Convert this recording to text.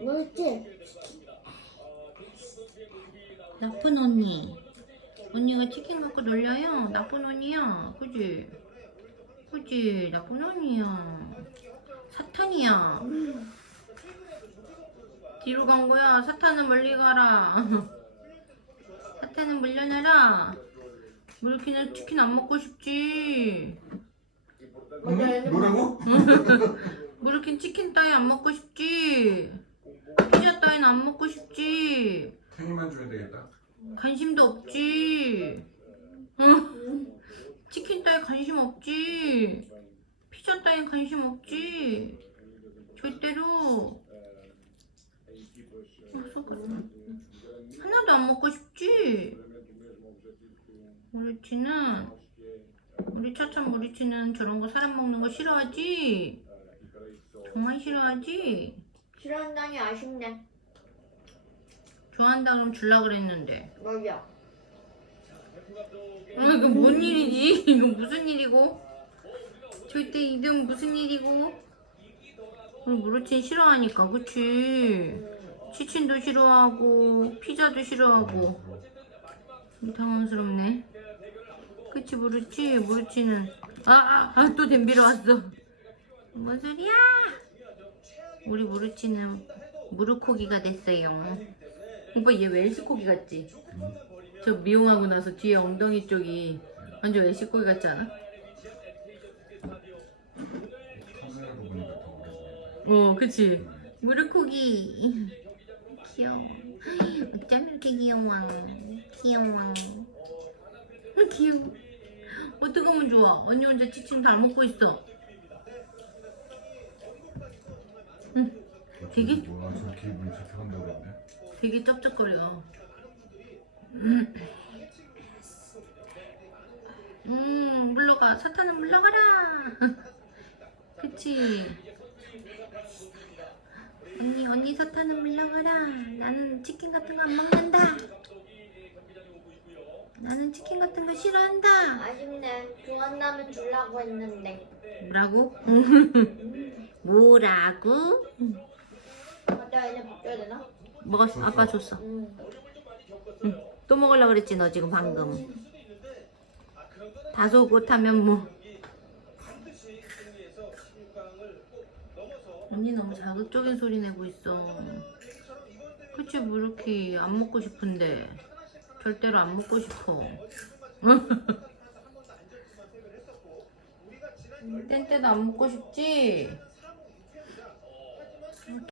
뭘지? 나쁜 언니. 언니가 치킨 갖고 놀려요? 나쁜 언니야. 그지? 그지? 나쁜 언니야. 사탄이야. 뒤로 간 거야. 사탄은 멀리 가라. 사탄은 물려내라. 물키는 치킨 안 먹고 싶지. 뭐라고? 치킨 따위 안 먹고 싶지? 피자 따위는 안 먹고 싶지? 탱이만 줘야 되겠다. 관심도 없지? 응. 치킨 따위 관심 없지? 피자 따위 관심 없지? 절대로? 어, 속았어. 하나도 안 먹고 싶지? 우리 치는? 우리 차참 우리 치는 저런 거 사람 먹는 거 싫어하지 정말 싫어하지 싫어한다니 아쉽네. 좋아한다 그러면 줄라 그랬는데 맞아. 어, 이거 뭔 일이지? 이거 무슨 일이고? 절대 이등 무슨 일이고? 우리 무르친 싫어하니까 그치? 치킨도 싫어하고 피자도 싫어하고 당황스럽네 그치 무르치? 무르치는 아또 덤비러 왔어 뭔 소리야? 우리 무르치는 무르코기가 됐어요 오빠 얘왜 엘시코기 같지? 저 미용하고 나서 뒤에 엉덩이 쪽이 완전 애시코기 같지 않아? 카메라로 보니까 더 오래 보인다. 어, 그치. 무릎코기. 귀여워. 어쩜 이렇게 귀여워. 귀여워. 응, 귀여워. 어떡하면 좋아. 언니 혼자 치킨 잘 먹고 있어. 되게- 그러네. 되게 쩝쩝거려. 음, 음 물러가. 사탄은 물러가라. 그치. 언니, 언니 사탄은 물러가라. 나는 치킨 같은 거 안 먹는다. 나는 치킨 같은 거 싫어한다. 아쉽네. 좋아한다면 주려고 했는데. 뭐라고? 뭐라고? 맞아, 이제 되나? 먹었어. 아빠 줬어. 응. 또 먹으려고 그랬지, 너 지금 방금. 다소 못하면 뭐. 언니 너무 자극적인 소리 내고 있어. 그치, 뭐 이렇게 안 먹고 싶은데. 절대로 안 먹고 싶어. 땐 때도 안 먹고 싶지?